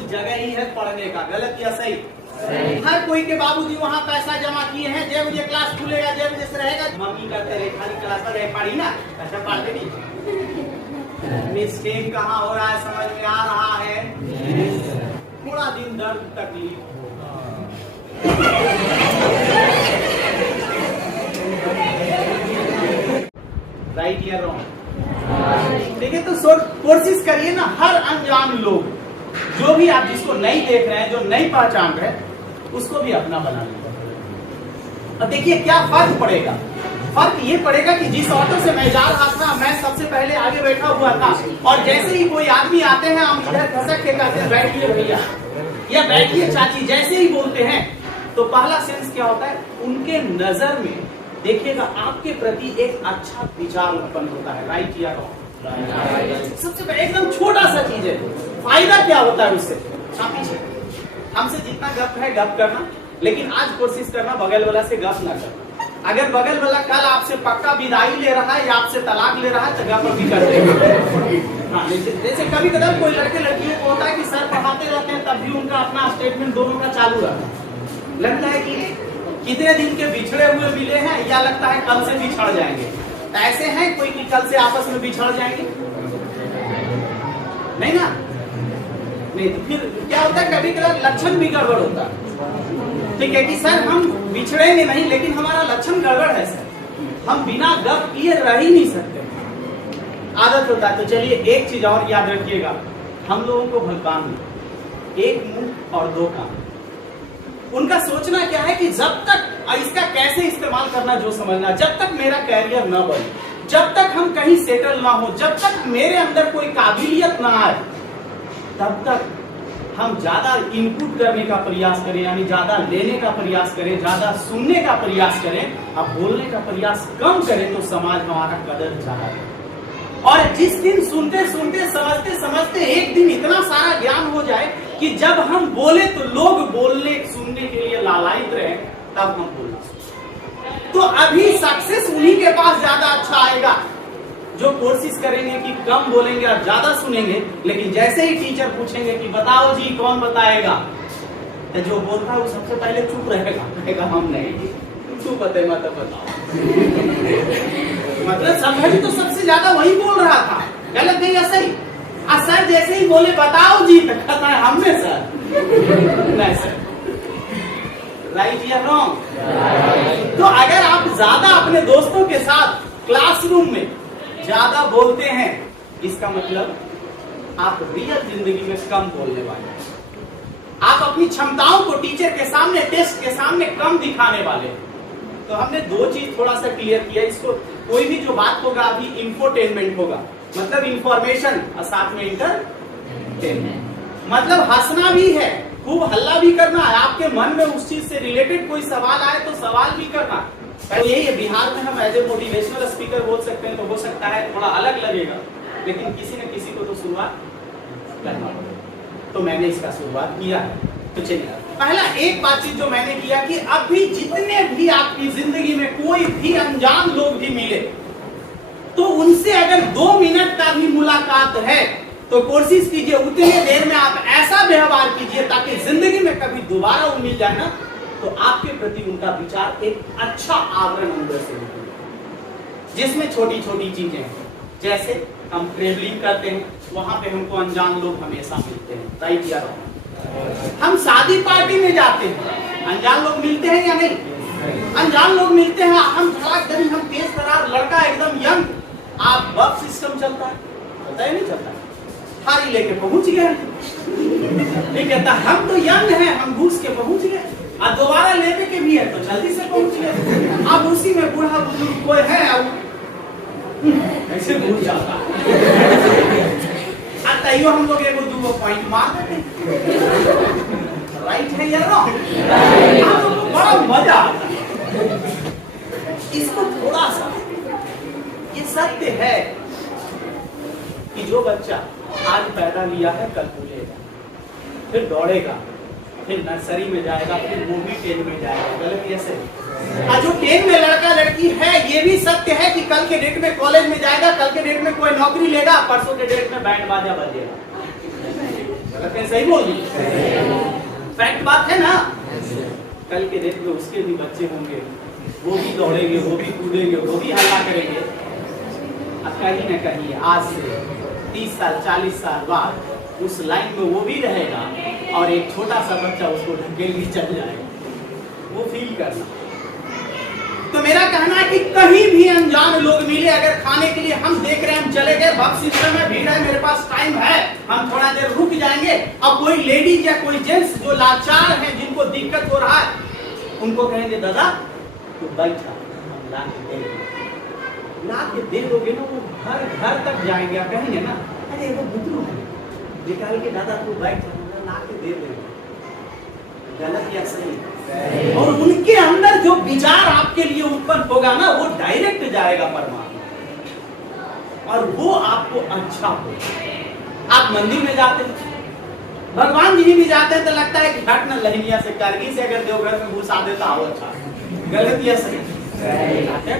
कुछ जगह ही है पढ़ने का, गलत या सही? हर कोई के बाबूजी वहाँ पैसा जमा किए हैं, 6 बजे क्लास खुलेगा, 6 बजे से रहेगा। मम्मी कहते रहे खाली क्लास में रह पढ़ी ना, पैसा पढ़ते नहीं। मिस्टेक कहाँ हो रहा है समझ में आ रहा है? पूरा दिन दर्द तकलीफ। राइट या रॉन्ग? ठीक है, तो कोशिश करिए ना, हर अनजान लोग जो भी आप जिसको नहीं देख रहे हैं, जो नहीं पहचान रहे, उसको भी अपना बना लीजिए। अब देखिए क्या फर्क पड़ेगा। फर्क ये पड़ेगा कि जिस ऑटो से मैं जा रहा था, मैं सबसे पहले आगे बैठा हुआ था, और जैसे ही कोई आदमी आते हैं हम इधर खसक के कहते हैं बैठिए भैया या बैठिए चाची, जैसे ही बोलते हैं तो पहला सेंस क्या होता है, उनके नजर में देखिएगा आपके प्रति एक अच्छा विचार उत्पन्न होता है। राइट या रॉन्ग? सबसे एकदम छोटा सा चीज है, फायदा क्या होता है उससे? हमसे जितना गप है गप करना, लेकिन आज कोशिश करना बगल वाला से गप ना करना। अगर बगल वाला कल आपसे पक्का विदाई ले रहा है या आपसे तलाक ले रहा है तो गप भी कर देगा। हाँ, जैसे कभी कभी कोई लड़के लड़कियों को होता है कि सर पढ़ाते रहते हैं तब भी उनका अपना स्टेटमेंट दोनों का चालू रहता है। लगता है कि कितने दिन के बिछड़े हुए मिले हैं, या लगता है कल से बिछड़ जाएंगे। ऐसे हैं कोई कि कल से आपस में बिछड़ जाएंगे? नहीं ना? नहीं, तो फिर क्या होता है, कभी कभी लक्षण भी गड़बड़ होता है। ठीक है कि सर हम बिछड़ेंगे नहीं, लेकिन हमारा लक्षण गड़बड़ है सर, हम बिना गप किए रह ही नहीं सकते। आदत होता है। तो चलिए एक चीज और याद रखिएगा, हम लोगों को भगवान ने एक मुंह और दो कान। उनका सोचना क्या है कि जब तक इसका कैसे इस्तेमाल करना जो समझना, जब तक मेरा कैरियर न बने, जब तक हम कहीं सेटल ना हो, जब तक मेरे अंदर कोई काबिलियत ना आए, तब तक हम ज्यादा इनपुट करने का प्रयास करें, यानी ज्यादा लेने का प्रयास करें, ज्यादा सुनने का प्रयास करें, अब बोलने का प्रयास कम करें तो समाज हमारा कदर ज्यादा है। और जिस दिन सुनते सुनते समझते समझते एक दिन इतना सारा ज्ञान हो जाए कि जब हम बोले तो लोग बोलने सुनने के लिए लालायित रहे, तब हम बोलना। तो अभी सक्सेस उन्हीं के पास ज्यादा अच्छा आएगा जो कोशिश करेंगे कि कम बोलेंगे और ज्यादा सुनेंगे, लेकिन जैसे ही टीचर पूछेंगे कि बताओ जी कौन बताएगा, तो जो बोलता है वो सबसे पहले चुप रहेगा, हम नहीं, चुप है मत बताओ। मतलब समझ तो सबसे ज्यादा वही बोल रहा था, गलत नहीं है सही? सर जैसे ही बोले बताओ जी, तो कहता है हमने सर नहीं सर। राइट या रॉन्ग? तो अगर आप ज्यादा अपने दोस्तों के साथ क्लासरूम में ज्यादा बोलते हैं, इसका मतलब आप रियल जिंदगी में कम बोलने वाले हैं। आप अपनी क्षमताओं को टीचर के सामने, टेस्ट के सामने कम दिखाने वाले हैं। तो हमने दो चीज थोड़ा सा क्लियर किया। इसको कोई भी जो बात होगा अभी इंफोटेनमेंट होगा, मतलब इंफॉर्मेशन और साथ में इंटरटेनमेंट, मतलब हंसना भी है, खूब हल्ला भी करना है, आपके मन में उस चीज से रिलेटेड कोई सवाल आए तो सवाल भी करना। तो यही है, बिहार में हम एज ए मोटिवेशनल स्पीकर बोल सकते हैं, तो हो सकता है थोड़ा अलग लगेगा, लेकिन किसी न किसी को तो शुरुआत करना होगा। तो मैंने इसका शुरुआत किया है। तो चलिए पहला एक बातचीत जो मैंने किया कि अभी जितने भी आपकी जिंदगी में कोई भी अनजान लोग भी मिले, तो उनसे अगर 2 मिनट का भी मुलाकात है तो कोशिश कीजिए उतनी देर में आप ऐसा व्यवहार कीजिए ताकि जिंदगी में कभी दोबारा वो मिल जाए ना, तो आपके प्रति उनका विचार एक अच्छा आवरण अंदर से निकले, जिसमें छोटी छोटी चीजें हैं। जैसे हम ट्रेवलिंग करते हैं, वहां पे हमको अनजान लोग हमेशा मिलते हैं। राइट या रॉन्ग? हम शादी पार्टी में जाते हैं, अनजान लोग मिलते हैं या नहीं? अनजान लोग मिलते हैं, हम धड़ाधड़ी, हम तेज तरार, लड़का एकदम यंग, आप बफ सिस्टम चलता है, पता ही नहीं चलता, थारी लेके पहुंच गए, नहीं कहता हम तो यंग हैं, हम घुस के पहुंच गए, और दोबारा लेने के भी है तो जल्दी से पहुंच गए। अब उसी में बूढ़ा बुजुर्ग कोई है ऐसे भूल जाता है, तैयो हम लोग एगो दूगो पॉइंट मार देते। राइट है या रॉन्ग? आप लोगों को बड़ा मजा आता है। इसको थोड़ा सा, ये सत्य है कि जो बच्चा आज पैदा लिया है कल भूलेगा, फिर दौड़ेगा, फिर नर्सरी में जाएगा, फिर वो भी 10 में जाएगा। गलत ऐसे? और जो 10 में लड़का लड़की है, ये भी सत्य है कि कल के डेट में कॉलेज में जाएगा, कल के डेट में कोई नौकरी लेगा, परसों के डेट में बैंड बाजा बजेगा। गलत है, सही बोल दी? फैक्ट बात है ना। कल के डेट में उसके भी बच्चे होंगे, वो भी दौड़ेंगे, वो भी कूदेंगे, वो भी हल्ला करेंगे। अब कहीं न कहीं आज से 30 साल 40 साल बाद उस लाइन में वो भी रहेगा और एक छोटा सा बच्चा उसको ढकेल के चल जाएगा। वो फील करना। तो मेरा कहना है कि कहीं भी अनजान लोग मिले, अगर खाने के लिए हम देख रहे हैं, हम चले गए, भक्त सिस्टम में भीड़ है, मेरे पास टाइम है, हम थोड़ा देर रुक जाएंगे। अब कोई लेडीज या कोई जेंट्स जो लाचार हैं, जिनको दिक्कत हो रहा है, उनको कहेंगे दादा तो बैठा, हम ला के दे दोगे ना, वो घर तक जाएंगे। आप कहेंगे ना अरे वो बुद्धू है, निकाल के दादा तू बैठा, ला के दे देंगे। गलत या सही? और उनके अंदर जो विचार आपके लिए उत्पन्न होगा ना, वो डायरेक्ट जाएगा परमात्मा, और वो आपको अच्छा हो। आप मंदिर में जाते हैं, भगवान जी भी जाते हैं, तो लगता है कि घट न लहनिया से कारगी से अगर देवघर में घुसा देता हो अच्छा। गलत या सही?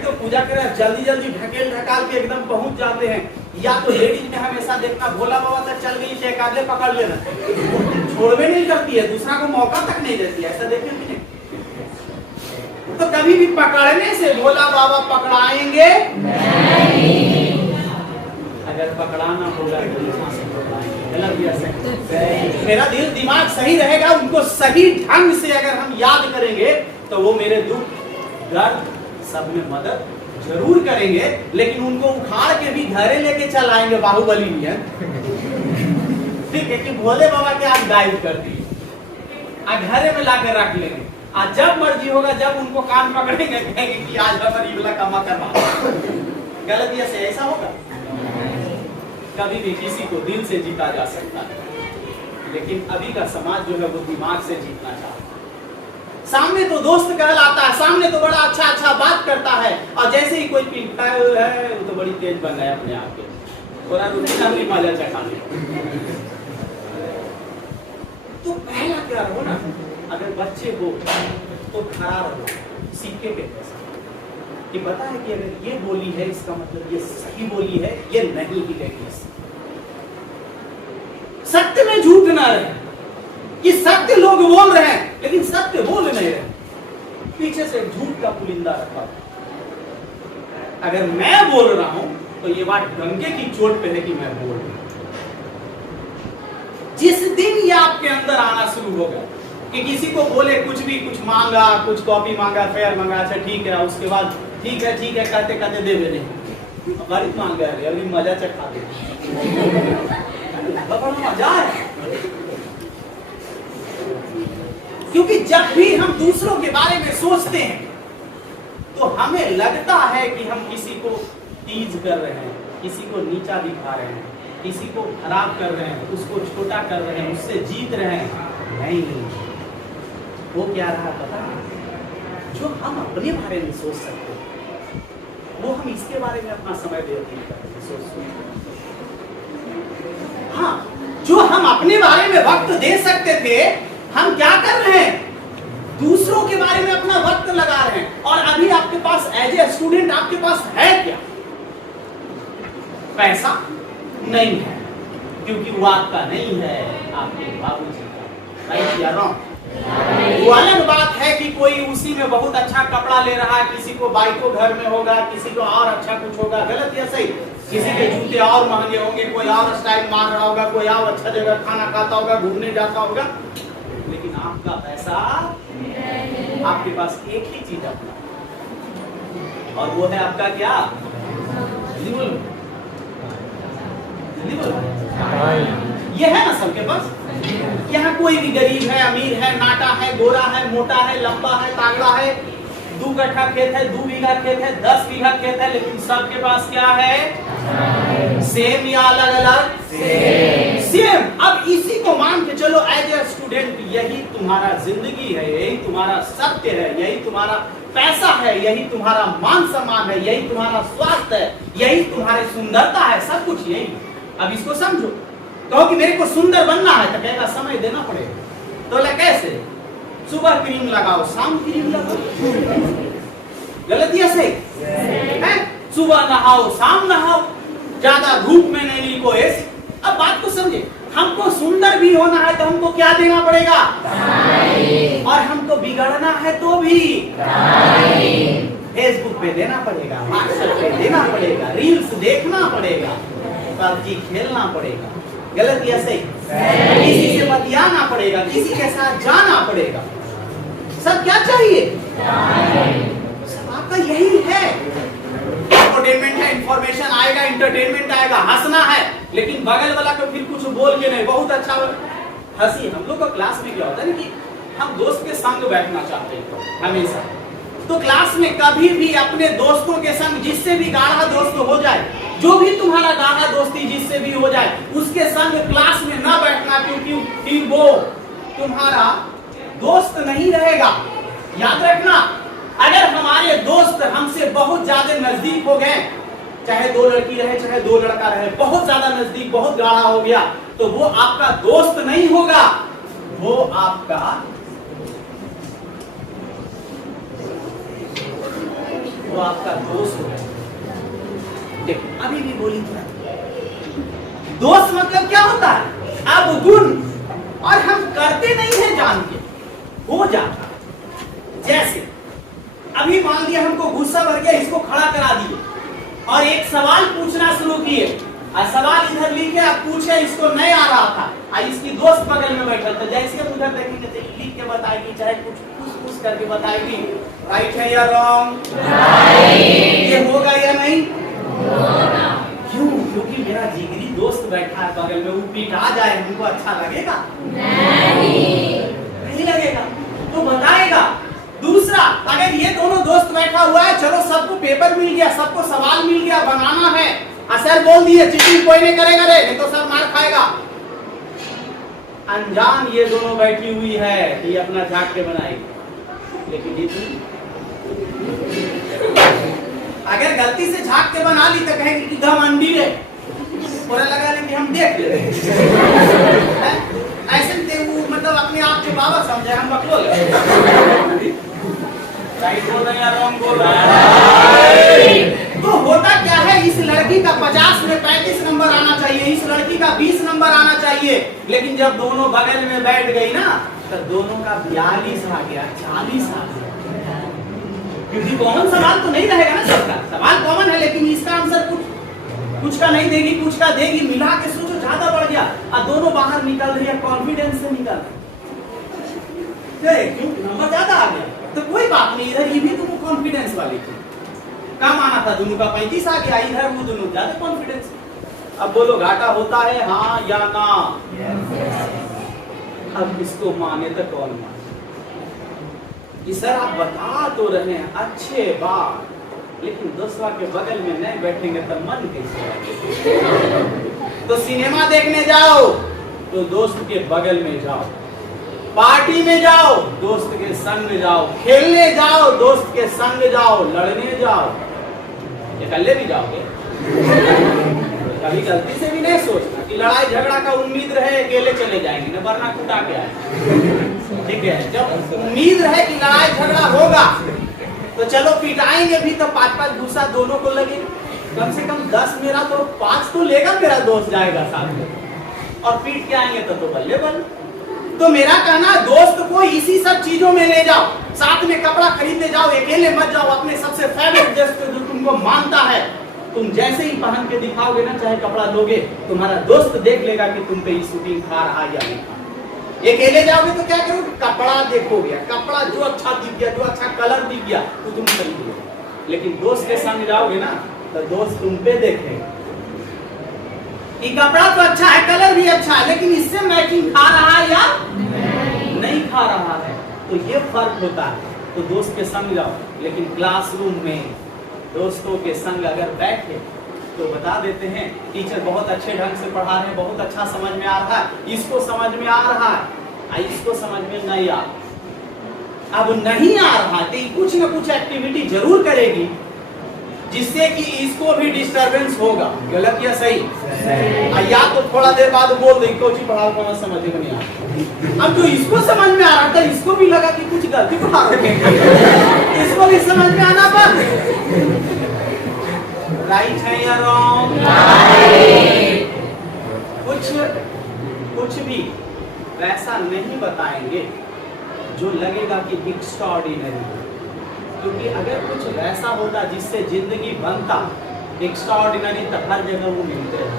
तो पूजा करें, जल्दी जल्दी ढकेल ढकाल के एकदम पहुंच जाते हैं। या तो लेडीज में हमेशा देखना, भोला बाबा तक चल गई, एकाधे पकड़ लेना, छोड़वे नहीं करती है, दूसरा को मौका तक नहीं देती है। ऐसा देखे कि नहीं? तो कभी भी पकड़ने से भोला बाबा पकड़ाएंगे नहीं। अगर पकड़ाना होगा तो यहाँ से पकड़ाएंगे। गलत या सही? मेरा दिल दिमाग सही रहेगा, उनको सही ढंग से अगर हम याद करेंगे तो वो मेरे दुख दर्द सब में मदद जरूर करेंगे, लेकिन उनको उखाड़ के भी घरे लेके चल आएंगे बाहुबली नियन। ठीक है कि भोले बाबा के आप गाइड कर दिए, घरे में लाकर रख लेंगे, आज जब मर्जी होगा, जब उनको कान पकड़ेंगे कहेंगे कि आज हमारी वाला कमा करवा। गलत या सही? ऐसा होगा? कभी भी किसी को दिल से जीता जा सकता है, लेकिन अभी का समाज जो है वो दिमाग से जीतना चाहता है। सामने तो दोस्त कहलाता है, सामने तो बड़ा अच्छा अच्छा बात करता है, और जैसे ही कोई पीटता है वो तो बड़ी तेज बन गया अपने आप के, थोड़ा रुचि अपनी मजा चखाने। तो पहला क्या रहो ना, अगर बच्चे हो तो खड़ा रहो, सीखे के जैसा, कि पता है कि अगर ये बोली है इसका मतलब ये सही बोली है, ये नहीं हिलेगी। सत्य में झूठ ना रहे, कि सत्य लोग बोल रहे हैं लेकिन सत्य बोल नहीं रहे, पीछे से झूठ का पुलिंदा रखा। अगर मैं बोल रहा हूं तो ये बात डंके की चोट पे है कि मैं बोल रहा हूं। जिस दिन ये आपके अंदर आना शुरू होगा कि किसी को बोले कुछ भी, कुछ मांगा, कुछ कॉपी मांगा, फेयर मांगा, अच्छा ठीक है, उसके बाद ठीक है कहते कहते दे देने, गरीब मांग गए, अभी मजा चखा दे, मजा है। क्योंकि जब भी हम दूसरों के बारे में सोचते हैं तो हमें लगता है कि हम किसी को तीज कर रहे हैं, किसी को नीचा दिखा रहे हैं, किसी को खराब कर रहे हैं, उसको छोटा कर रहे हैं, उससे जीत रहे हैं। नहीं, वो क्या रहा पता है? जो हम अपने बारे में सोच सकते हैं वो हम इसके बारे में अपना समय व्यतीत करते हैं। हाँ, जो हम अपने बारे में वक्त दे सकते थे, हम क्या कर रहे हैं? दूसरों के बारे में अपना वक्त लगा रहे हैं। और अभी आपके पास एज ए स्टूडेंट आपके पास है क्या? पैसा नहीं है, क्योंकि वो आपका नहीं है, आपके बाबूजी का। राइट या रॉन्ग? वो अलग बात है कि कोई उसी में बहुत अच्छा कपड़ा ले रहा है, किसी को बाइको घर में होगा, किसी को और अच्छा कुछ होगा। गलत या सही? किसी के जूते और महंगे होंगे, कोई और स्टाइल मार रहा होगा, कोई और अच्छा जगह खाना खाता होगा, घूमने जाता होगा, लेकिन आपका पैसा, आपके पास एक ही चीज अपना, और वो है आपका क्या? ये है ना सबके पास। यहाँ कोई भी गरीब है, अमीर है, नाटा है, गोरा है, मोटा है, लंबा है, तागड़ा है, 2 कट्ठा खेत है, 2 बीघा खेत है, 10 बीघा खेत है, लेकिन सबके पास क्या है? सेम या अलग अलग? सेम। अब इसी को मान के चलो एज ए स्टूडेंट, यही तुम्हारा जिंदगी है, यही तुम्हारा सत्य है, यही तुम्हारा पैसा है, यही तुम्हारा मान सम्मान है, यही तुम्हारा स्वास्थ्य है, यही तुम्हारी सुंदरता है, सब कुछ यही। अब इसको समझो, कहो कि मेरे को सुंदर बनना है, तो कहेगा समय देना पड़ेगा। तो कैसे? सुबह क्रीम लगाओ, शाम क्रीम लगाओ। गलत या सही? सुबह नहाओ, शाम नहाओ, ज्यादा धूप में नहीं को ऐसे। अब बात को समझे, हमको सुंदर भी होना है तो हमको क्या देना पड़ेगा? और हमको बिगड़ना है तो भी फेसबुक पे देना पड़ेगा, व्हाट्सएप पे देना पड़ेगा, रील्स देखना पड़ेगा, पबजी खेलना पड़ेगा। गलत या सही? किसी से बतियाना पड़ेगा, किसी के साथ जाना पड़ेगा। सब क्या चाहिए? सब आपका यही है। एंटरटेनमेंट है, इंफॉर्मेशन आएगा, एंटरटेनमेंट आएगा, हंसना है, लेकिन बगल वाला को फिर कुछ बोल के नहीं, बहुत अच्छा हंसी। हम लोग का क्लास में क्या होता है कि हम दोस्त के संग बैठना चाहते हैं हमेशा। तो क्लास में कभी भी अपने दोस्तों के संग, जिससे भी गाढ़ा दोस्त हो जाए, जो भी तुम्हारा गाढ़ा दोस्ती जिससे भी हो जाए, उसके संग क्लास में ना बैठना, क्योंकि फिर वो तुम्हारा दोस्त नहीं रहेगा। याद रखना, अगर हमारे दोस्त हमसे बहुत ज्यादा नजदीक हो गए, चाहे दो लड़की रहे चाहे दो लड़का रहे, बहुत ज्यादा नजदीक, बहुत गाढ़ा हो गया, तो वो आपका दोस्त नहीं होगा, वो आपका दोस्त होगा। देखो अभी भी बोली थी, दोस्त मतलब क्या होता है? अब गुण, और हम करते नहीं है जान के, हो जाता। जैसे अभी मान लिया हमको गुस्सा भर गया, इसको खड़ा करा दिए और एक सवाल पूछना शुरू किए, और सवाल इधर लिखे, आप पूछे, इसको नहीं आ रहा था, और इसकी दोस्त बगल में बैठा था, जैसे हम उधर देखेंगे तो लिख के बताएगी, चाहे कुछ पूछ करके बताएगी, राइट है या रॉन्ग, ये होगा या नहीं होगा। क्यों? क्योंकि मेरा जिगरी दोस्त बैठा है बगल में, वो पिटा जाए हमको अच्छा लगेगा? नहीं लगेगा, तो बताएगा। दूसरा, अगर ये दोनों दोस्त बैठा हुआ है, चलो सबको पेपर मिल गया, सबको सवाल मिल गया, बनाना है, सर बोल दिए चीटिंग कोई नहीं करेगा रे, नहीं तो सर मार खाएगा। अनजान ये दोनों बैठी हुई है, ये अपना झाक के बनाएगी, लेकिन अगर गलती से झाक के बना ली तो कहेगी कि घमंडी है, पूरा लगा ले कि हम देख ले ऐसे वो मतलब अपने आप के बाबा समझे हम बकलोल। राइट बोल रहे हैं या रॉन्ग बोल रहे हैं? तो होता क्या है, इस लड़की का 50 में 35 नंबर आना चाहिए, इस लड़की का 20 नंबर आना चाहिए, लेकिन जब दोनों बगल में बैठ गई ना, तो दोनों का 42 आ गया, 40 आ गया। क्योंकि कॉमन सवाल तो नहीं रहेगा ना, सबका सवाल कॉमन है, लेकिन इसका आंसर कुछ का नहीं देगी, कुछ का देगी, मिला के सोचो ज्यादा बढ़ गया, और दोनों बाहर निकल रही है, कॉन्फिडेंस से निकल रही, क्यों? नंबर ज्यादा आ गया, तो कोई बात नहीं, इधर ये भी दोनों कॉन्फिडेंस वाली थी, कम आना था, दोनों का 35 आ गया, इधर वो दोनों ज्यादा कॉन्फिडेंस। अब बोलो घाटा होता है हाँ या ना? अब इसको माने तो कौन माने कि सर आप बता तो रहे हैं अच्छे बात, लेकिन दूसरा के बगल में नहीं बैठेंगे तो मन कैसे? तो सिनेमा देखने जाओ तो दोस्त के बगल में जाओ, पार्टी में जाओ दोस्त के संग जाओ, खेलने जाओ दोस्त के संग जाओ, लड़ने जाओ अकेले भी जाओगे, कभी गलती से भी नहीं सोचना कि लड़ाई झगड़ा का उम्मीद रहे अकेले चले जाएंगे न, वरना कुटा के आए। ठीक है, जब उम्मीद रहे कि लड़ाई झगड़ा होगा तो चलो पिटाएंगे भी, तो 5-5 गुस्सा दोनों को लगे, कम से कम 10 मेरा तो 5 तो लेगा, मेरा दोस्त जाएगा साथ में, और पीट के आएंगे तो बल्ले बल्ले। तो मेरा कहना, दोस्त को इसी सब चीजों में ले जाओ, साथ में कपड़ा खरीदने जाओ, अकेले मत जाओ, अपने सबसे फेवरेट ड्रेस जो तुमको मानता है, तुम जैसे ही पहन के दिखाओगे ना, चाहे कपड़ा लोगे, तुम्हारा दोस्त देख लेगा कि तुम पे शूटिंग खा रहा या नहीं। अकेले जाओगे तो क्या करोगे? कपड़ा देखोगे, कपड़ा जो अच्छा दिख गया, जो अच्छा कलर दिख गया तो तुम खरीद लो, लेकिन दोस्त के संग जाओगे ना तो दोस्त तुम पे देखेगा कि कपड़ा तो अच्छा है, कलर भी अच्छा है, लेकिन इससे मैचिंग खा रहा है या नहीं खा रहा है, तो ये फर्क होता है। तो दोस्त के संग जाओ, लेकिन क्लासरूम में दोस्तों के संग अगर बैठे तो बता देते हैं टीचर बहुत अच्छे ढंग से पढ़ा रहे हैं, बहुत अच्छा समझ में आ रहा है, इसको समझ में आ रहा है, इसको समझ में नहीं आ रहा। अब नहीं आ रहा तो कुछ न कुछ एक्टिविटी जरूर करेगी जिससे कि इसको भी डिस्टरबेंस होगा। गलत या सही? या तो थोड़ा देर बाद बोल दे कोच पढ़ाओ को समझ में नहीं आ। अब जो इसको समझ में आ रहा था, इसको भी लगा कि कुछ गलती पढ़ा रहे हैं, इसको भी समझ में आना बंद। राइट है या रॉन्ग? कुछ कुछ भी वैसा नहीं बताएंगे जो लगेगा कि एक्स्ट्राऑर्डिनरी है, क्योंकि अगर कुछ वैसा होता जिससे जिंदगी बनता, एक्स्ट्राऑर्डिनरी तो हर जगह वो मिलते हैं।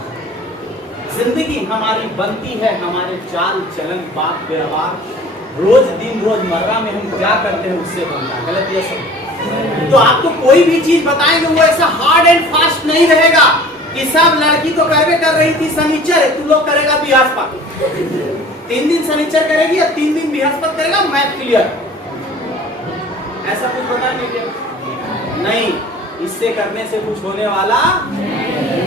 जिंदगी हमारी बनती है हमारे चाल चलन बात व्यवहार, रोज दिन रोजमर्रा में हम क्या करते हैं उससे बनता है। गलत या सही? तो आपको कोई भी चीज बताएंगे वो ऐसा हार्ड एंड फास्ट नहीं रहेगा कि सब लड़की तो करवे कर रही थी शनिचर है, तू लोग करेगा बृहस्पति, 3 दिन शनिचर करेगी या 3 दिन बृहस्पति करेगा, मैथ क्लियर। ऐसा कुछ बताएंगे क्या? नहीं, इससे करने से कुछ होने वाला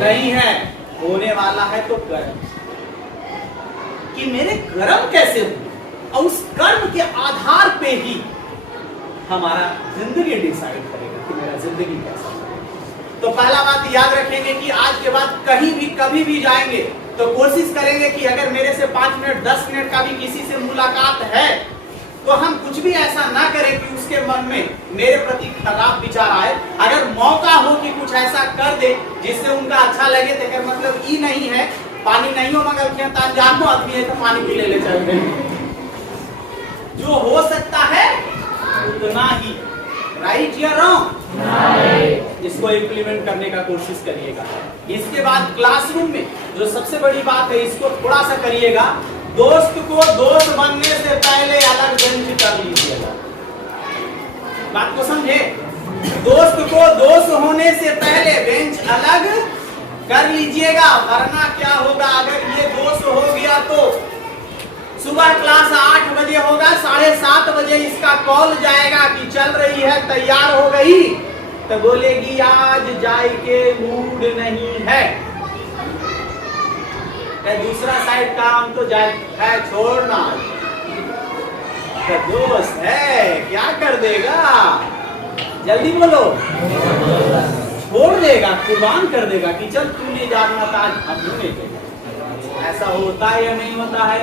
नहीं है। होने वाला है तो कर्म, कि मेरे कर्म कैसे हो और उस कर्म के आधार पे ही हमारा जिंदगी डिसाइड करेगा कि मेरा जिंदगी कैसा है। तो पहला बात याद रखेंगे कि आज के बाद कहीं भी कभी भी जाएंगे तो कोशिश करेंगे कि अगर मेरे से 5 मिनट 10 मिनट का भी किसी से मुलाकात है तो हम कुछ भी ऐसा ना करें कि उसके मन में मेरे प्रति खराब विचार आए। अगर मौका हो कि कुछ ऐसा कर दे जिससे उनका अच्छा लगे तो मतलब ये नहीं है पानी नहीं हो मगर जानो आदमी है तो पानी पी ले चलते। जो हो सकता है उतना ही, राइट या रॉन्ग, इसको इम्प्लीमेंट करने का कोशिश करिएगा। इसके बाद क्लासरूम में जो सबसे बड़ी बात है इसको थोड़ा सा करिएगा, दोस्त को दोस्त बनने से पहले अलग बेंच कर लीजिएगा। बात को समझे? दोस्त को दोस्त होने से पहले बेंच अलग कर लीजिएगा, वरना क्या होगा अगर ये दोस्त हो गया तो सुबह क्लास 8 बजे होगा, 7:30 बजे इसका कॉल जाएगा कि चल रही है तैयार हो गई, तो बोलेगी आज जाए के मूड नहीं है। दूसरा साइड काम तो जाए है छोड़ना, तो दोस्त है क्या कर देगा, जल्दी बोलो, छोड़ देगा, कुर्बान कर देगा कि चल तू नहीं जाना था आज हम नहीं जाएंगे। ऐसा होता है या नहीं होता है?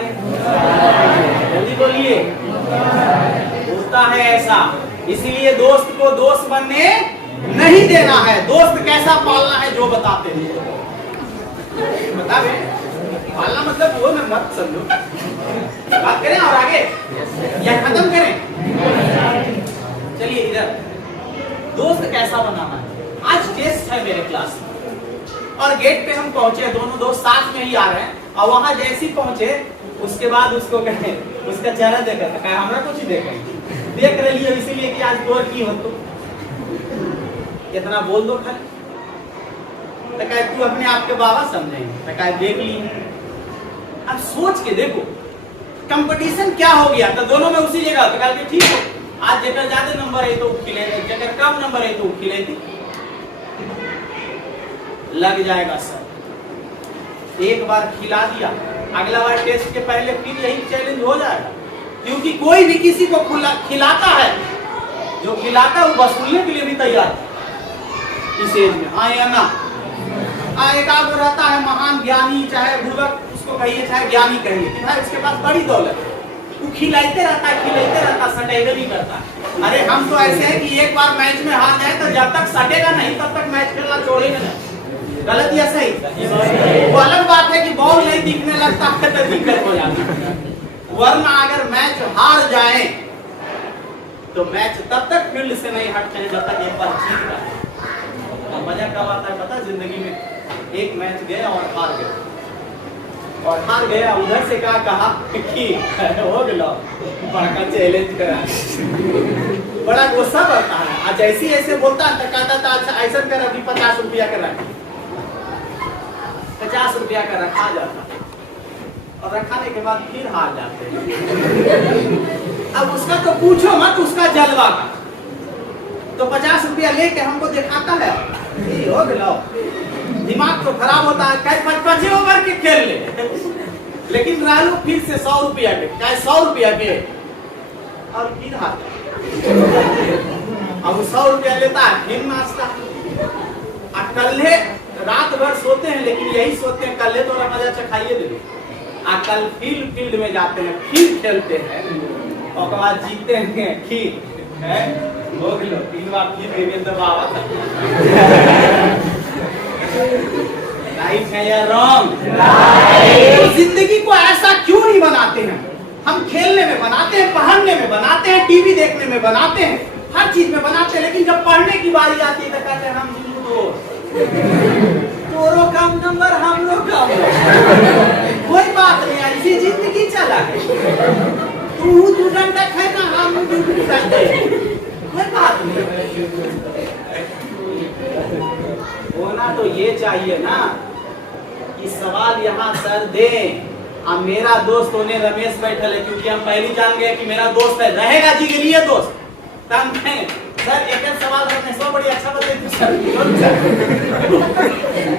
जल्दी बोलिए, होता है ऐसा। इसीलिए दोस्त को दोस्त बनने नहीं देना है। दोस्त कैसा पालना है जो बताते हैं, बता रहे पालना मतलब वो मैं मत समझो। बात करें और आगे या खत्म करें? चलिए इधर, दोस्त कैसा बनाना है। आज टेस्ट है मेरे क्लास में और गेट पे हम पहुंचे, दोनों दोस्त साथ में ही आ रहे हैं और वहां जैसे ही पहुंचे उसके बाद उसको कहे, उसका चेहरा देखा था, कहे हमरा कुछ देख रही है इसीलिए कि आज तोर की हो तो इतना बोल दो खाली, तो कहे तू अपने आप के बाबा समझेंगे, तो कहे देख ली। अब सोच के देखो कंपटीशन क्या हो गया, तो दोनों में उसी जगह, तो कहे ठीक हो आज जेकर ज्यादा नंबर है तो खिलेगी, जेकर कम नंबर है तो खिलेगी, लग जाएगा सर। एक बार खिला दिया, अगला बार टेस्ट के पहले फिर यही चैलेंज हो जाएगा, क्योंकि कोई भी किसी को खिलाता है, जो खिलाता है वो वसूलने के लिए भी तैयार है इस एज में। हाँ या ना? एक आदमी रहता है महान ज्ञानी, चाहे बुर्बक उसको कहिए चाहे ज्ञानी कहिए, कि भाई उसके पास बड़ी दौलत है, वो खिलाते रहता, सटेगा नहीं करता। अरे हम तो ऐसे हैं कि एक बार मैच में हार जाए तो जब तक सटेगा नहीं तब तक मैच खेलना छोड़ेगा नहीं। गलत या सही? वो अलग बात है कि बॉल नहीं दिखने लगता है तो दिक्कत हो जाती है, वरना अगर मैच हार जाए तो मैच तब तक फील्ड से नहीं हटते हैं जब तक एक बार जीत रहा है। मजा कब आता है पता है जिंदगी में? एक मैच गया और हार गया, उधर से क्या कहा कि हो गया बड़ा चैलेंज करा, बड़ा गुस्सा करता है। आज ऐसे बोलता है तो कहता था अच्छा ऐसा कर अभी 50 रुपया का रख, 50 रुपया का रखा जाता और रखाने के बाद फिर हार जाते हैं। अब उसका तो पूछो मत, उसका जलवा का तो 50 रुपया लेके हमको दिखाता है, हो गया दिमाग तो खराब होता है, कई 5 ओवर के खेल ले, लेकिन रालू फिर से 100 रुपया के, चाहे 100 रुपया के और फिर हार। अब 100 रुपया लेता है फिर नाचता, कल रात भर सोते हैं लेकिन यही सोचते हैं कल थोड़ा मजा चखाइए दे, कल फील्ड में जाते हैं फिर खेलते हैं और बाद जीतते हैं फिर है हो गया 3 बार फिर देवेंद्र बाबा। राइट है या रॉन्ग? जिंदगी को ऐसा ऐसा क्यों नहीं बनाते हैं? हम खेलने में बनाते हैं, पढ़ने में बनाते हैं, टीवी देखने में बनाते हैं, हर चीज में बनाते हैं, लेकिन जब पढ़ने की बारी आती है तो कहते हैं हम तोरो कम नंबर हम लोग कम। कोई बात नहीं, ऐसी जिंदगी चला है। तू स्टूडेंट है ना, हम स्टूडेंट है, कोई बात नहीं। होना तो ये चाहिए ना कि सवाल यहाँ सर दे। अब मेरा दोस्त होने रमेश बैठल है, क्योंकि हम पहले जान गए कि मेरा दोस्त है, रहेगा जी के लिए दोस्त। तब सर एक सवाल हमने सो बड़ी अच्छा बताई सर।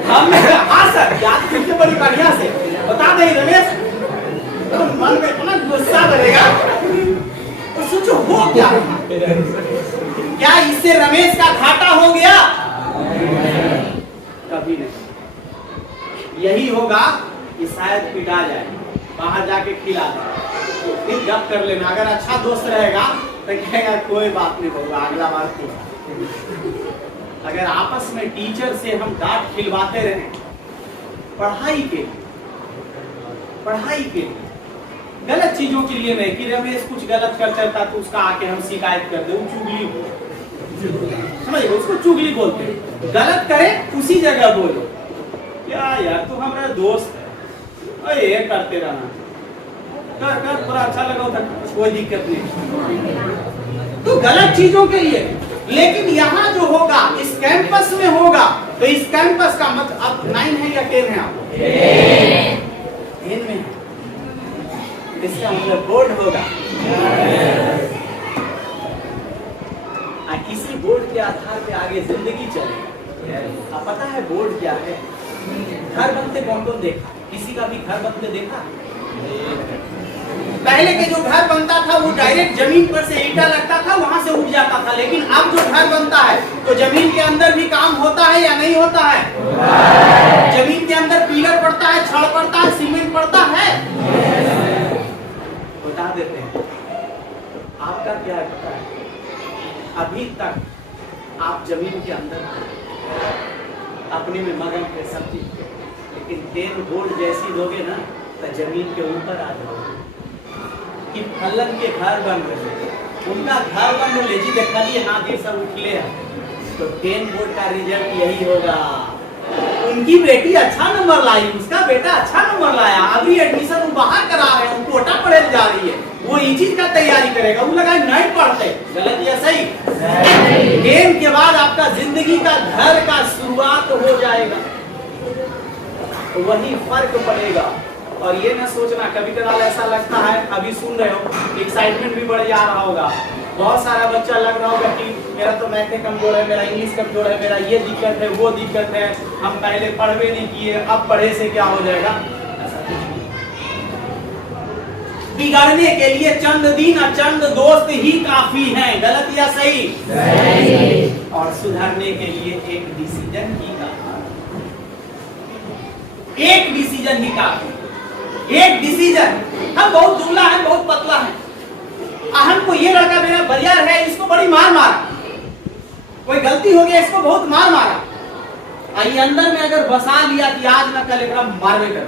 हम हाँ सर याद करके बड़ी बढ़िया से बता दे रमेश, तो मन में इतना गुस्सा करेगा तो सोचो हो क्या इससे रमेश का घाटा हो गया? कभी नहीं। यही होगा कि शायद पिटा जाए, बाहर जाके खिला जाए, तो फिर गप कर लेना। अगर अच्छा दोस्त रहेगा तो कहेगा कोई बात नहीं होगा, अगला बार तो। अगर आपस में टीचर से हम डांट खिलवाते रहे पढ़ाई के लिए, गलत चीजों के लिए नहीं कि रमेश कुछ गलत कर चलता तो उसका आके हम शिकायत कर दे, चुगली समझिए, उसको चुगली बोलते हैं। गलत करे उसी जगह बोलो, क्या यार तू हमारा दोस्त है, ये करते रहना, कर पूरा अच्छा लगा था, कोई दिक्कत नहीं। तो गलत चीजों के लिए। लेकिन यहाँ जो होगा इस कैंपस में होगा, तो इस कैंपस का मतलब अब 9 है या 10 है? आप 10 में, इसका मतलब बोर्ड होगा। किसी बोर्ड के आधार पे आगे जिंदगी चलेगी। अब पता है बोर्ड क्या है? घर बनते कौन कौन देखा? किसी का भी घर बनते देखा? पहले के जो घर बनता था वो डायरेक्ट जमीन पर से ईंटा लगता था, वहां से उठ जाता था। लेकिन अब जो घर बनता है तो जमीन के अंदर भी काम होता है या नहीं होता है? जमीन के अंदर पिलर पड़ता है, छड़ पड़ता है, सीमेंट पड़ता है। बता देते हैं आपका क्या है पता है? अभी तक आप जमीन के अंदर अपने में मगन थे सब चीज, लेकिन 10 बोर्ड जैसी दोगे ना तो जमीन के ऊपर आ जाओगे। कि फलन के घर बन रहे, उनका घर बन रहे जी देखा लिए नादिर सब उठले, तो 10 बोर्ड का रिजल्ट यही होगा। उनकी बेटी अच्छा नंबर लाई, उसका बेटा अच्छा नंबर लाया, अभी एडमिशन बाहर करा रहे हैं, उनको कोटा पढ़े जा रही है, वो ये चीज का तैयारी करेगा, वो लगा नहीं पढ़ते। गलत या सही? गेम के बाद आपका जिंदगी का घर का शुरुआत हो जाएगा, तो वही फर्क पड़ेगा। और ये ना सोचना, कभी कभार ऐसा लगता है, अभी सुन रहे हो एक्साइटमेंट भी बढ़ जा रहा होगा, बहुत सारा बच्चा लग रहा होगा कि मेरा तो मैथ कमजोर है, मेरा इंग्लिश कमजोर है, मेरा ये दिक्कत है, वो दिक्कत है, हम पहले पढ़वे नहीं किए, अब पढ़े से क्या हो जाएगा? बिगड़ने के लिए चंद दिन और चंद दोस्त ही काफी हैं। गलत या सही? और सुधरने के लिए एक डिसीजन ही काफी, एक डिसीजन ही काफी। एक डिसीजन। हम बहुत दुबला है, बहुत पतला है, हमको ये लड़का मेरा बरियार है, इसको बड़ी मार मारा, कोई गलती हो गया इसको बहुत मार मारा, आई अंदर में अगर बसा लिया कि आज ना कल एक मारवे कर,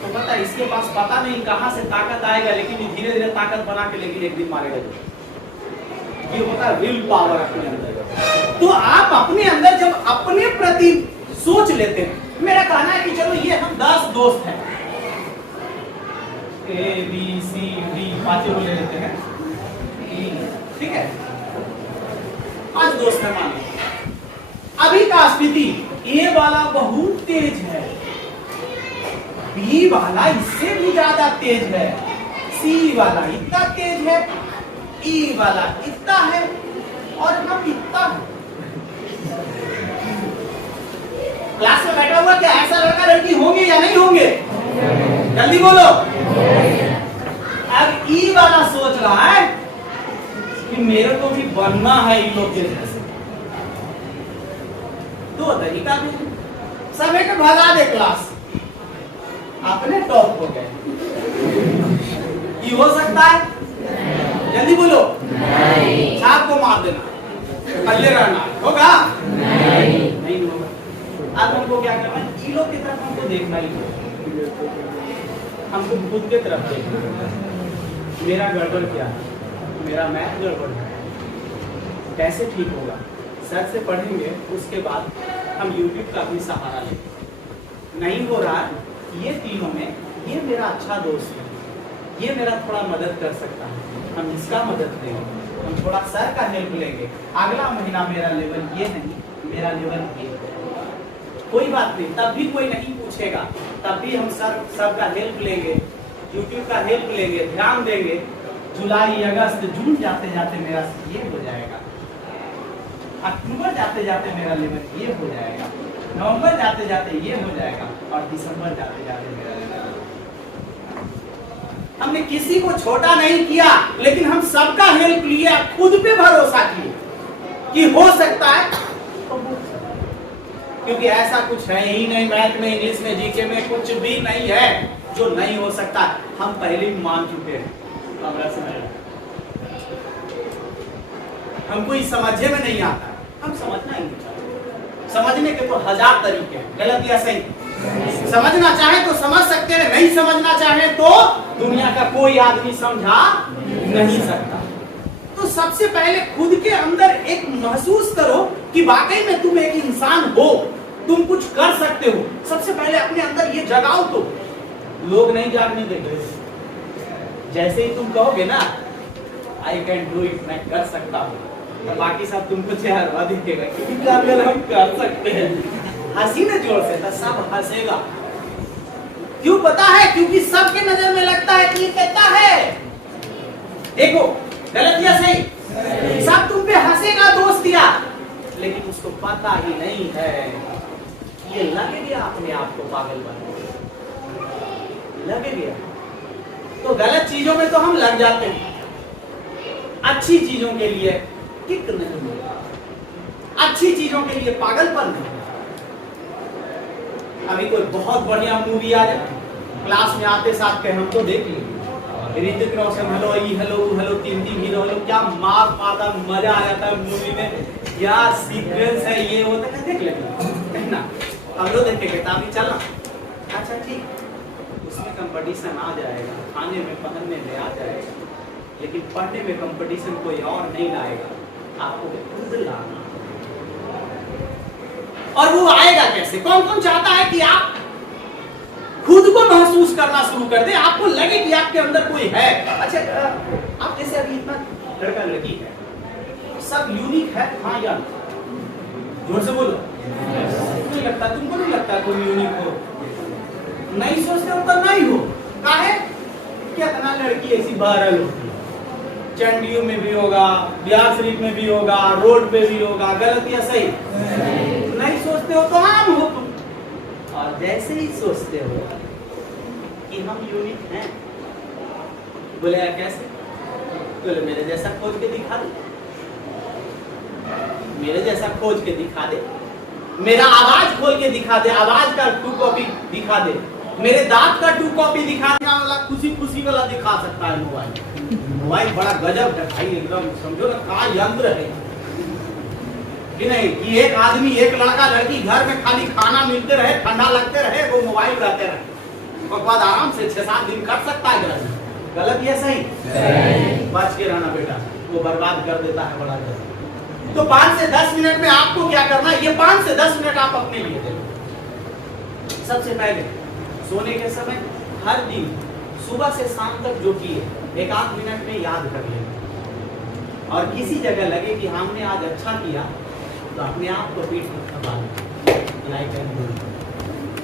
तो पता इसके पास पता नहीं कहां से ताकत आएगा, लेकिन धीरे धीरे ताकत बना के लेकिन एक दिन मारेगा। ये होता है विल पावर अपने अंदर। तो आप अपने अंदर जब अपने प्रति सोच लेते हैं, मेरा कहना है कि चलो ये हम 10 दोस्त हैं, A B C D 5 ले लेते हैं, ठीक है, 5 दोस्त हैं मान लो। अभी का स्थिति A वाला बहुत तेज है, B वाला इससे भी ज्यादा तेज है, C वाला इतना तेज है, E वाला इतना है, और हम इतना है। क्लास में बैठा हुआ क्या ऐसा लड़का लड़की होंगे या नहीं होंगे? जल्दी बोलो। अब ई वाला सोच रहा है कि मेरे को भी बनना है इन लोग के जैसे। 2 तरीका भी, सब एक भगा दे क्लास, अपने टॉप हो गए, ये हो सकता है? जल्दी बोलो। छाप को मार देना, पल्ले रहना होगा? नहीं होगा। अब हमको क्या करना है? ई लोग की तरफ हमको देखना ही, हमको खुद के तरफ देखना, मेरा गड़बड़ क्या है, मेरा मैथ गड़बड़ है, कैसे ठीक होगा। सर से पढ़ेंगे, उसके बाद हम यूट्यूब का भी सहारा लेंगे। नहीं हो रहा है ये तीनों में, ये मेरा अच्छा दोस्त है, ये मेरा थोड़ा मदद कर सकता है, हम इसका मदद लेंगे, हम थोड़ा सर का हेल्प लेंगे। अगला महीना मेरा लेवल ये नहीं, मेरा लेवल ये, कोई बात नहीं, तब भी कोई नहीं पूछेगा, तब भी हम सर का हेल्प लेंगे, यूट्यूब का हेल्प लेंगे, ध्यान देंगे। जुलाई, अगस्त, जून जाते जाते मेरा ये हो जाएगा, अक्टूबर जाते जाते मेरा लेवल ये हो जाएगा, नवंबर जाते जाते ये हो जाएगा, और दिसंबर जाते जाते मेरा लेवल। हमने किसी को छोटा नहीं किया, लेकिन हम सबका हेल्प लिया, खुद पे भरोसा किए कि हो सकता है, क्योंकि ऐसा कुछ है ही नहीं, मैथ में, इंग्लिश में, जीके में कुछ भी नहीं है जो नहीं हो सकता। हम पहले ही मान चुके हैं, हमको इस समझे में नहीं आता, हम समझना ही नहीं चाहते। समझने के तो हजार तरीके हैं, गलत या सही। समझना चाहे तो समझ सकते हैं, नहीं समझना चाहे तो दुनिया का कोई आदमी समझा नहीं सकता। तो सबसे पहले खुद के अंदर एक महसूस करो कि वाकई में तुम एक इंसान हो, तुम कुछ कर सकते हो। सबसे पहले अपने अंदर ये जगाओ। तो लोग नहीं जागने देंगे, जैसे ही तुम कहोगे ना आई कैन डू इट, मैं कर सकता हूँ, तो बाकी सब तुमको चेहरा दिखेगा क्योंकि हम कर सकते हैं। हंसी ने जोर से, तो सब हंसेगा। क्यों पता है? क्योंकि सबके नजर में लगता है कि ये कहता है, देखो गलत या सही, सब तुम पे हंसेगा दोस्त दिया, लेकिन उसको पता ही नहीं है, ये लगेगा अपने आप को पागल बना, लगेगा। तो गलत चीजों में तो हम लग जाते हैं, अच्छी चीजों के लिए किक नहीं मिलता, अच्छी चीजों के लिए पागलपन नहीं। अभी कोई बहुत बढ़िया मूवी आ जाए, क्लास में आते साथ के हम तो देख लेंगे, Hrithik Roshan hello hello hello, तीन हीरो हेलो, क्या मार मारता, मजा आ जाता है मूवी में, क्या सीक्वेंस है ये वो, देख लेंगे ना, हम लोग देखेंगे तभी चलना। अच्छा ठीक, उसमें कंपटीशन आ जाएगा, खाने में पहनने में आ जाएगा, लेकिन पढ़ने में कंपटीशन कोई और नहीं लाएगा, आपको खुद लाना। और वो आएगा कैसे? कौन कौन चाहता है कि आप खुद को महसूस करना शुरू कर दे, आपको लगे कि आपके अंदर कोई है। अच्छा, आप जैसे अभी इतना लड़का लड़की है, सब यूनिक है, हाँ या जोर से बोलो। नहीं लगता, तुमको नहीं लगता कोई यूनिक हो? नहीं सोचते हो तो नहीं हो। काहे? कितना लड़की ऐसी वायरल होती है, चंडियों में भी होगा, बिहार शरीफ में भी होगा, रोड पे भी होगा, गलत या सही? नहीं सोचते हो तो आम हो तुम। और जैसे ही सोचते हो कि हम यूनिक हैं, बोले यार कैसे? बोले मेरे जैसा खोज के दिखा दे, मेरे जैसा खोज के दिखा दे, मेरा आवाज खोल के दिखा दे, आवाज का 2 कॉपी दिखा दे, मेरे दांत का 2 कॉपी दिखा दे, वाला खुशी खुशी वाला दिखा सकता है मोबाइल। मोबाइल बड़ा गजब है भाई, एकदम समझो ना का यंत्र है कि नहीं, कि एक आदमी, एक लड़का लड़की घर में खाली खाना मिलते रहे, ठंडा लगते रहे, वो मोबाइल रहते रहे, उसके बाद आराम से 6-7 दिन कट सकता है घर में। गलत या सही? बच के रहना बेटा, वो बर्बाद कर देता है बड़ा जल्दी। तो 5 से 10 मिनट में आपको क्या करना है, ये 5 से 10 मिनट आप अपने लिए दें। सबसे पहले सोने के समय हर दिन सुबह से शाम तक जो किए 1-8 मिनट में याद कर लें, और किसी जगह लगे कि हमने आज अच्छा किया तो अपने आप को पीठ पर थपा लें।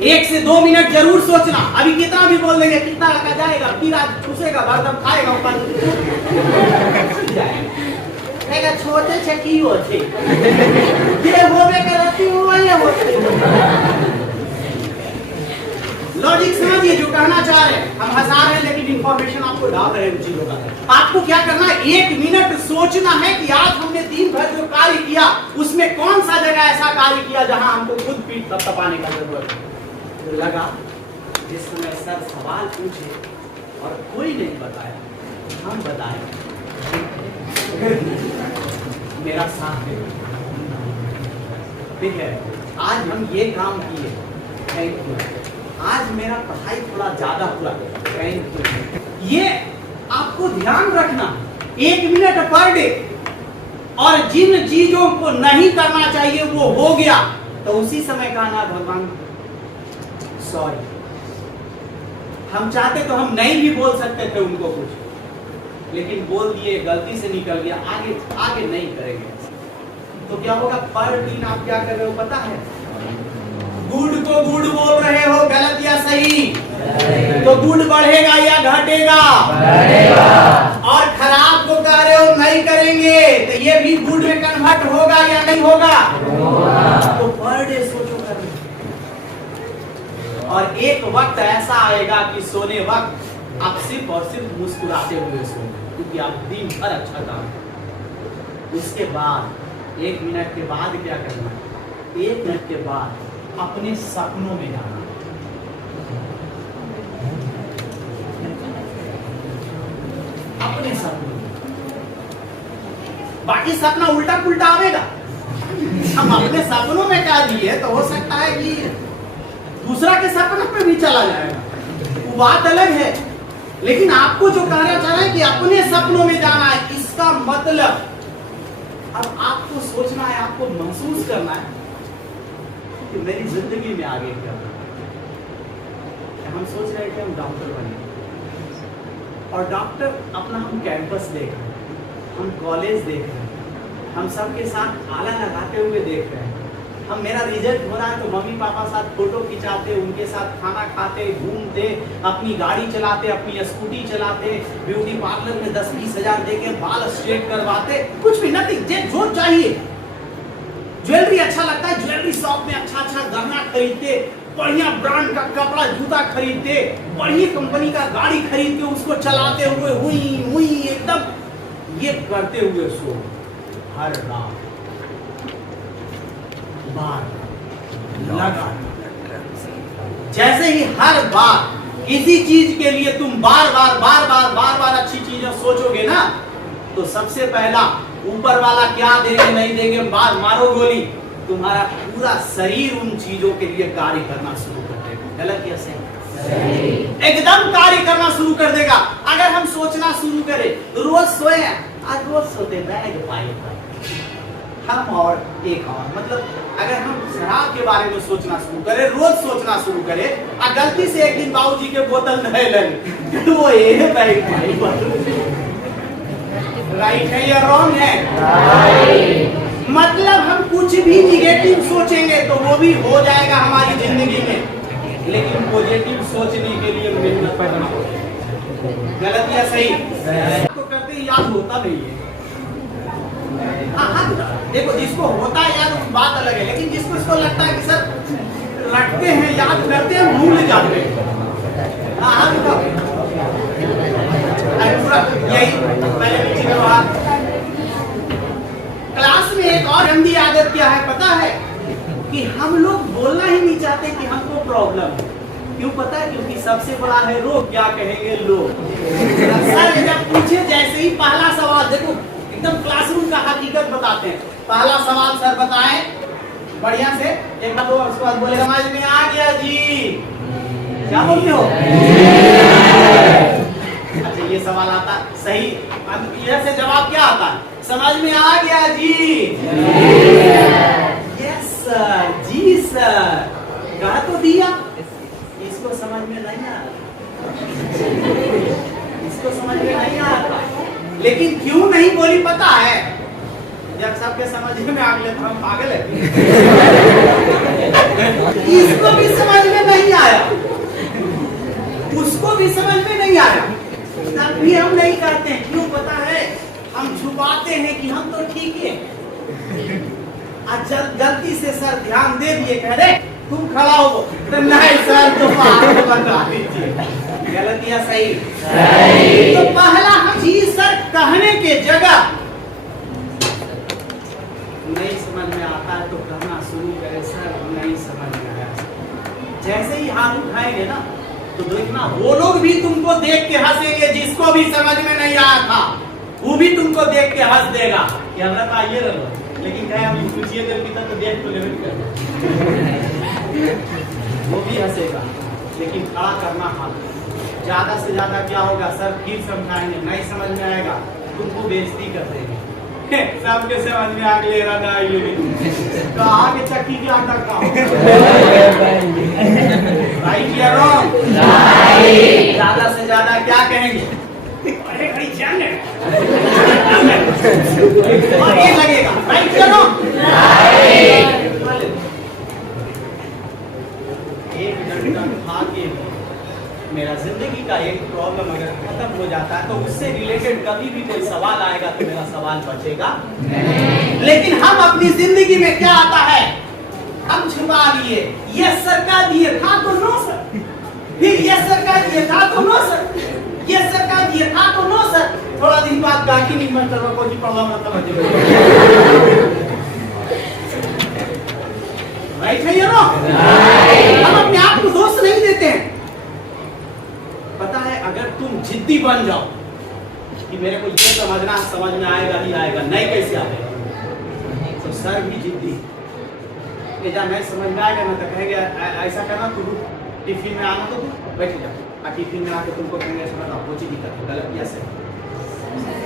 1 से 2 मिनट जरूर सोचना। अभी कितना भी बोल देंगे, कितना रखा जाएगा, फिर आज ठूसेगा, बर्तन खाएगा, ऊपर जाएगा, छोटे से की होते ये होवे करती हो ये होते। लॉजिक समझिए जो कहना चाह रहे हैं, हम हंसा रहे हैं लेकिन इंफॉर्मेशन आपको डाल रहे हैं उन चीजों का। आपको क्या करना है, 1 मिनट सोचना है कि आज हमने दिन भर जो कार्य किया उसमें कौन सा जगह ऐसा कार्य किया जहां हमको खुद पीठ थपथपाने का जरूरत है। लगा जिस समय सर सवाल पूछे और कोई नहीं बताया, हम बताए, मेरा साथ दे, ठीक है, आज हम ये काम किए, थैंक यू। आज मेरा पढ़ाई थोड़ा ज्यादा हुआ, ये आपको ध्यान रखना, 1 मिनट पर डे, और जिन चीजों को नहीं करना चाहिए वो हो गया तो उसी समय कहना भगवान सॉरी। हम चाहते तो हम नहीं भी बोल सकते थे उनको कुछ, लेकिन बोल दिए, गलती से निकल गया, आगे नहीं करेंगे। तो क्या होगा, पर दिन आप क्या कर रहे हो पता है? गुड को गुड बोल रहे हो, गलत या सही? तो गुड बढ़ेगा या घटेगा? और खराब को कह रहे हो नहीं करेंगे, तो ये भी गुड में कन्वर्ट होगा या नहीं होगा? तो पर डे सोचो करना। और एक वक्त ऐसा आएगा कि सोने वक्त आप सिर्फ और सिर्फ मुस्कुराते हुए सोने, क्योंकि आप दिन भर अच्छा काम। उसके बाद 1 मिनट के बाद क्या करना? 1 मिनट के बाद अपने सपनों में जाना। अपने सपनों में, बाकी सपना उल्टा पुल्टा आवेगा। हम अपने सपनों में क्या दिए तो हो सकता है कि दूसरा के सपनों में भी चला जाएगा, वो बात अलग है। लेकिन आपको जो कहना चाह रहा है कि अपने सपनों में जाना है, इसका मतलब अब आपको सोचना है, आपको महसूस करना है कि मेरी जिंदगी में आगे क्या करना है। हम सोच रहे थे हम डॉक्टर बने, और डॉक्टर अपना हम कैंपस देख रहे हैं, हम कॉलेज देख रहे हैं, हम सबके साथ आला लगाते हुए देख रहे हैं। हम मेरा रिजल्ट हो रहा है तो मम्मी पापा साथ फोटो खिंचाते, उनके साथ खाना खाते, घूमते, अपनी गाड़ी चलाते, अपनी स्कूटी चलाते, ब्यूटी पार्लर में 10-20 हजार देके बाल स्ट्रेट करवाते, कुछ भी नथिंग, जो चाहिए। ज्वेलरी अच्छा लगता है, ज्वेलरी शॉप में अच्छा अच्छा गहना खरीदते, बढ़िया ब्रांड का कपड़ा जूता खरीदते, बढ़िया कंपनी का गाड़ी खरीद के उसको चलाते हुए हुई हुई एकदम ये करते हुए सो हर रात बार लगा। जैसे ही हर बार किसी चीज के लिए तुम बार बार अच्छी चीजें सोचोगे ना, तो सबसे पहला ऊपर वाला क्या देंगे नहीं देंगे, बार मारो गोली, तुम्हारा पूरा शरीर उन चीजों के लिए कार्य करना शुरू कर देगा। गलत या सही? एकदम कार्य करना शुरू कर देगा। अगर हम सोचना शुरू करें, रोज सोए, आज रोज सोते बैग पाए हम, और एक और मतलब अगर हम शराब के बारे में सोचना शुरू करें, रोज सोचना शुरू करें, और गलती से एक दिन बाबूजी के बोतल नहीं लगे तो वो ये बैग पाई। राइट है या रॉन्ग है? मतलब हम कुछ भी निगेटिव सोचेंगे तो वो भी हो जाएगा हमारी जिंदगी में, लेकिन पॉजिटिव सोचने के लिए मेहनत करना होगा। गलत या सही? तो करते ही याद होता नहीं है। हाँ, देखो जिसको होता है याद उस बात अलग है, लेकिन जिसको इसको लगता है कि सर रखते हैं, याद करते हैं, भूल जाते हैं। हाँ, यही पहले क्लास में एक और गंदी आदत क्या है पता है? कि हम लोग बोलना ही नहीं चाहते कि हमको प्रॉब्लम है। क्यों पता है? क्योंकि सबसे बड़ा है रोग, क्या कहेंगे लोग। सर जब पूछे जैसे ही पहला सवाल, देखो एकदम क्लासरूम का हकीकत बताते हैं। पहला सवाल सर बताएं बढ़िया से, एक बार दो, उसके बाद बोले समझ में आ गया जी। क्या बोलते हो? अच्छा ये सवाल आता सही, इधर से जवाब क्या आता है? समझ में आ गया जी। यस सर, जी सर, कहा तो दिया। इसको समझ में नहीं आ रहा, इसको समझ में नहीं आ रहा। लेकिन क्यों नहीं बोली पता है? जब सबके समझ में आ गया तो हम पागल है। इसको भी समझ में नहीं आया, उसको भी समझ में नहीं आया, तब भी हम नहीं करते हैं। क्यों पता है? हम छुपाते हैं कि हम तो ठीक है। गलती से सर ध्यान दे दिए, कह रहे तुम खड़ा हो, तो नहीं सर तुम आगे बता दीजिए। गलत या सही? तो पहला हम जी सर कहने के जगह नहीं समझ में आता है तो कहना शुरू करें, सर नहीं समझ में आया। जैसे ही हाथ उठाएंगे ना तो देखना वो लोग भी तुमको देख के हंसेंगे, जिसको भी समझ में नहीं आया था वो भी तुमको देख के हंस देगा कि हजरत आइए रहो। लेकिन कहे हम पूछिए देर की तो देख तो लेवे कर वो भी हंसेगा। लेकिन खड़ा करना हाथ। ज्यादा से ज्यादा क्या होगा सर, फिर समझाएंगे, नहीं समझ में आएगा तुमको बेइज्जती कर देंगे। सबके समझ में आ गया ना, तो आगे चक्की के आटा खाओ। राइट या रॉन्ग? ज्यादा से ज्यादा क्या कहेंगे, अरे खड़ी जान है और ये लगेगा। राइट या रॉन्ग? एक घंटा खा के मेरा जिंदगी का एक प्रॉब्लम अगर खत्म हो जाता है तो उससे रिलेटेड कभी भी कोई सवाल आएगा तो मेरा सवाल बचेगा नहीं। लेकिन हम अपनी जिंदगी में क्या आता है, हम छुपा लिए, यस सर का दिए था तो नो सर, फिर यस सर का दिए था तो नो सर, यस सर का दिए था तो नो सर। थोड़ा दिन बाद गाकी नहीं मन करवा कोई पढ़वा मतलब राइट है या नो? हम अपने आप को दोस्त नहीं देते हैं। पता है अगर तुम जिद्दी बन जाओ कि मेरे को ये समझना, समझ में आएगा ही आएगा, नहीं कैसे आएगा, तो सर भी जिद्दी जब नहीं समझ में आएगा ना तो कहेंगे ऐसा करना, तुम टिफिन में आना तो बैठ जाओ, और टिफिन में आके तुमको कहेंगे बताओ वो चीज दिक्कत गलत या सही,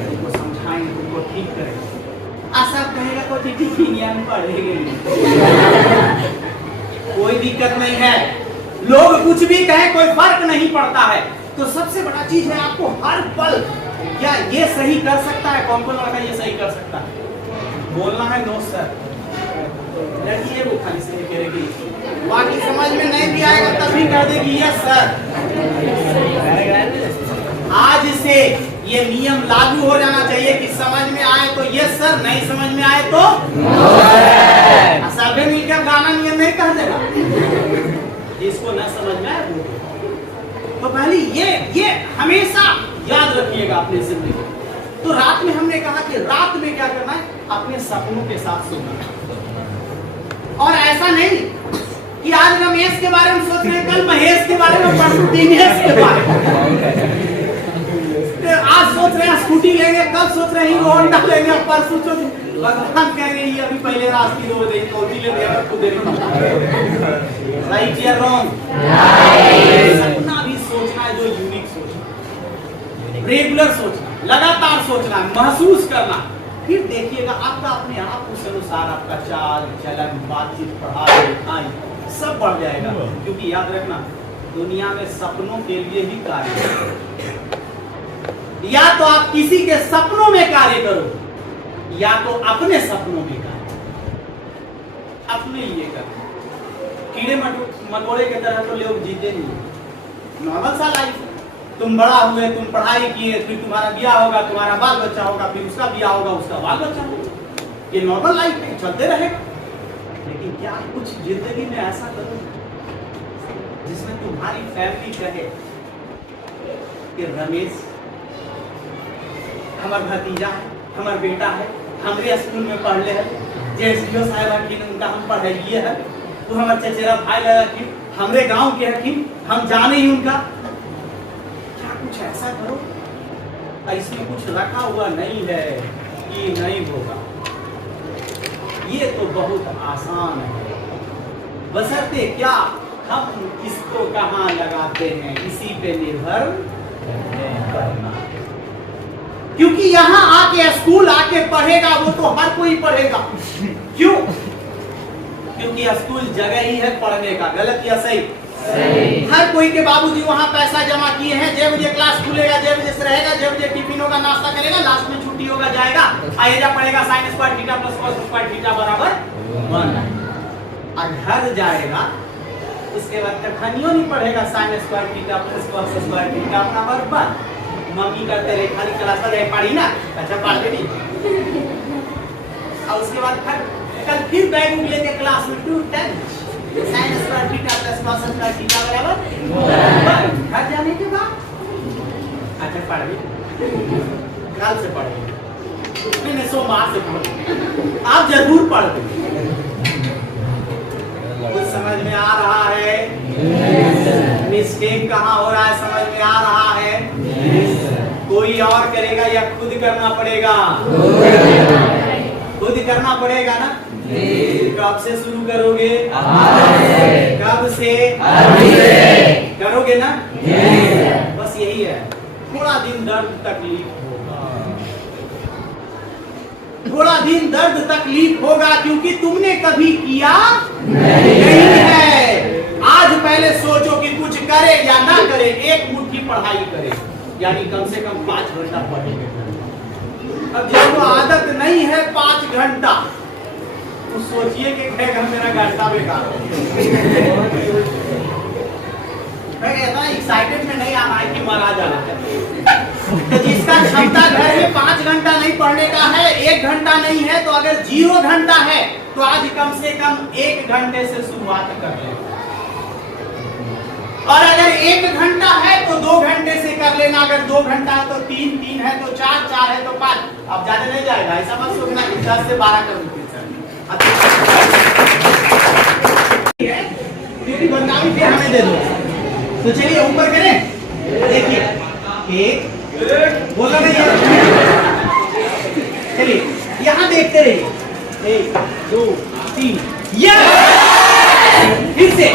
तुमको समझाएंगे, तुमको ठीक करेंगे। सब कहेगा कोई टिफिन में पढ़ेंगे कोई दिक्कत नहीं है, लोग कुछ भी कहें कोई फर्क नहीं पड़ता है। तो सबसे बड़ा चीज है आपको हर पल क्या ये सही कर सकता है, कौन कौन लड़का ये सही कर सकता है, बोलना है नो सर, लड़की है वो खाली सही करेगी, बाकी समझ में नहीं भी आएगा तब भी कर देगी यस सर। आज से ये नियम लागू हो जाना चाहिए कि समझ में आए तो यस सर, नहीं समझ में आए तो नो सर। सभी मिलकर गाना नियम नहीं कह देगा, इसको न समझ में आए तो पहले ये हमेशा याद रखिएगा अपनी जिंदगी। तो रात में हमने कहा कि रात में क्या करना है, अपने सपनों के साथ सोना, और ऐसा नहीं कि आज रमेश के बारे में सोच रहे हैं, कल महेश के बारे में, परसों दिनेश के बारे में। आज सोच रहे हैं स्कूटी लेंगे, कल सोच रहे हैं होंडा लेंगे, परसों भगवान कहेंगे ये अभी पहले रास्ते दो दे तो ले देगा खुद दे। राइट या रॉन्ग? सपना भी सोचना है जो यूनिक सोचना, रेगुलर सोचना, लगातार सोचना, महसूस करना, फिर देखिएगा आपका अपने आप उस अनुसार आपका चाल चलन, बातचीत, पढ़ाई लिखाई सब बढ़ जाएगा। क्योंकि याद रखना दुनिया में सपनों के लिए ही कार्य, या तो आप किसी के सपनों में कार्य करो या तो अपने सपनों में कार्य, अपने लिए करो। कीड़े मकोड़े की तरह तो लोग जीते नहीं, नॉर्मल सा लाइफ, तुम बड़ा हुए, तुम पढ़ाई किए, फिर तुम्हारा ब्याह होगा, तुम्हारा बाल बच्चा होगा, फिर उसका ब्याह होगा, उसका बाल बच्चा होगा, ये नॉर्मल लाइफ है, चलते रहेगा। लेकिन क्या कुछ जिंदगी में ऐसा करो जिसमें तुम्हारी फैमिली कहे कि रमेश हमारा भतीजा है, हमारा बेटा है, हमारे स्कूल में पढ़ले है, जैसे साहब उनका हम पढ़ाइए है, वो हमारे चचेरा भाई लगा, हमारे गांव के हकीम, हम जाने ही उनका। क्या कुछ ऐसा करो इसमें कुछ रखा हुआ नहीं है कि नहीं होगा, ये तो बहुत आसान है, बशर्ते क्या हम इसको कहाँ लगाते हैं इसी पे निर्भर करना। क्योंकि यहाँ आके स्कूल आके पढ़ेगा वो तो हर कोई पढ़ेगा, क्यों? क्योंकि स्कूल जगह ही है पढ़ने का, गलत या सही? हर कोई के बाबूजी वहाँ पैसा जमा किए हैं, 6 बजे क्लास खुलेगा, 6 बजे से रहेगा, 6 बजे टिफिन होगा, नाश्ता करेगा, लास्ट में छुट्टी होगा, जाएगा, आएगा पढ़ेगा sin square theta plus cos square theta बराबर 1। और घर जाएगा उसके बाद कहानियों नहीं पढ़ेगा, sin square theta plus cos square theta बराबर 1। मम्मी करते रहे खाली क्लास में पढ़ी ना, अच्छा पढ़ ली, और उसके बाद कल फिर बैग लेके क्लास में 2 10 sin square theta plus cos square theta बराबर 1। घर जाने के बाद अच्छा पढ़ ली, कल से पढ़ेंगे, नहीं सोमवार से पढ़, आप जरूर पढ़ लो। कुछ समझ में आ रहा है? मिस्टेक कहाँ हो रहा है समझ में आ रहा है? कोई और करेगा या खुद करना पड़ेगा? खुद करना पड़ेगा ना। कब से शुरू करोगे? कब से? करोगे ना? बस यही है, थोड़ा दिन दर्द तकलीफ होगा, थोड़ा दिन दर्द तकलीफ होगा, क्योंकि तुमने कभी किया नहीं है। आज पहले सोचो कि कुछ करे या ना करे, एक मुट्ठी पढ़ाई करे, यानी कम से कम 5 घंटा पढ़ेंगे। अब जब आदत नहीं है 5 घंटा, तो सोचिए कि मेरा घंटा बेकार है। एक्साइटेड में नहीं आना है कि मरा जाना है। तो जिसका क्षमता घर में 5 घंटा नहीं पढ़ने का है, 1 घंटा नहीं है, तो अगर 0 घंटा है तो आज कम से कम 1 घंटे से शुरुआत कर लें। और अगर 1 घंटा है तो 2 घंटे से कर लेना, अगर 2 घंटा है तो 3, 3 है तो 4, 4 है तो 5। अब ज्यादा नहीं जाएगा, ऐसा मत सोचना कि 10 से 12 कर दूंगी क्योंकि बताओ फिर हमें दे दो। तो चलिए ऊपर करें, देखिए 1 बोला नहीं है, चलिए यहाँ देखते रहिए, 1 2 3 फिर से